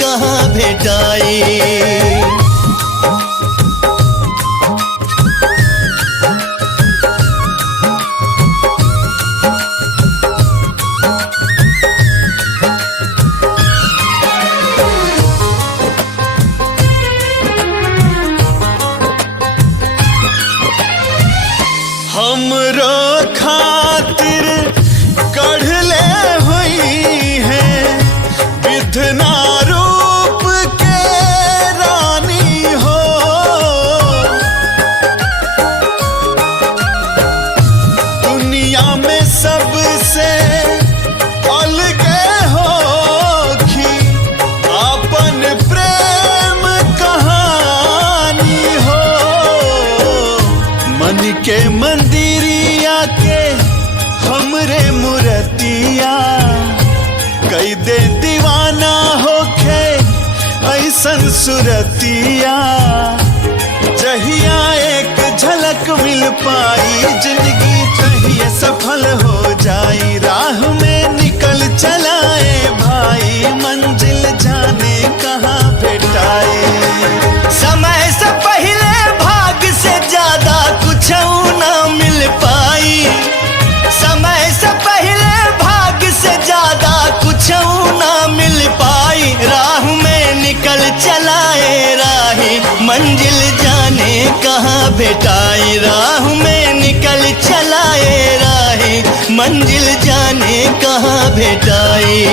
कहाँ भेटाई। हमरो खातिर कढ़ले हुई है विधना रूप के रानी हो। दुनिया में सबसे अलगे होखी अपन प्रेम कहानी हो। मन के मंदिरिया के हमरे मूर्तिया कई दे दीवाना होखे ऐसन सुरतिया। जहिया एक झलक मिल पाई जिंदगी चाहिए सफल हो जाई। राह में निकल चलाए भाई मंजिल जाने कहाँ भेटाई। समय से पहले भाग से ज्यादा कुछ ना मिल पाई। समय से पहले भाग से ज्यादा कुछ ना मिल पाई। राह में निकल चलाए राही मंजिल जाने कहाँ भेटाई। राह में निकल चलाए राही मंजिल जाने कहाँ भेटाई।